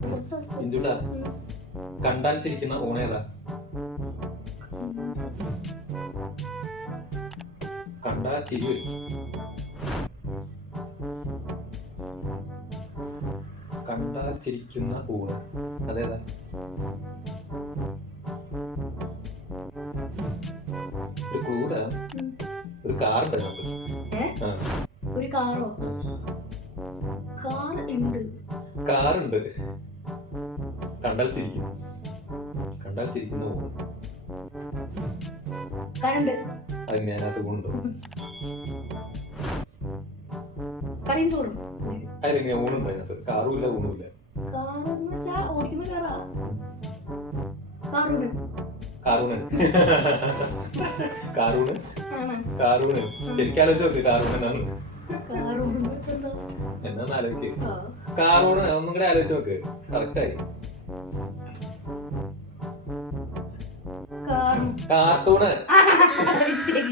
ഇന്ദുട്ടാ, കണ്ടാൽ ചിരിക്കുന്ന ഊണേതാ? കണ്ടാൽ ചിരി വരും. കണ്ടാൽ ചിരിക്കുന്ന ഊണ് അതേതാ? ഒരു ക്ലൂ തരാം. ഒരു കാറുണ്ട് അതിനകത്ത്. ഒരു കാറോ? കാർ ഉണ്ട്. കാറുണ്ട്. കണ്ടാൽ ചിരിക്കും. കണ്ടാൽ ചിരിക്കുന്ന ഊണ്. കരണ്ട്. അതിന് അതിനകത്ത് ഊണുണ്ടോ? കറിയും ചോറും. അതിലെങ്ങനെയാ ഊണുണ്ടോ അതിനകത്ത്? കാറും ഇല്ല ഊണും ഇല്ല. കാറെന്ന് വെച്ചാ ഓടിക്കുന്ന കാറാ. കാറൂണ്. കാറൂണ്. കാറൂണ്. ആണ്. കാറൂണ്. ശരിക്കും ആലോചിച്ച് നോക്ക്. കാറൂണെന്നാണ്. കാറൂണ് എന്നാന്ന് ആലോചിക്ക്. കാറൂണ്. ഒന്നും കൂടെ ആലോചിച്ച് നോക്ക്. കറക്റ്റായി. കാറും. കാർട്ടൂണ്. ശരി.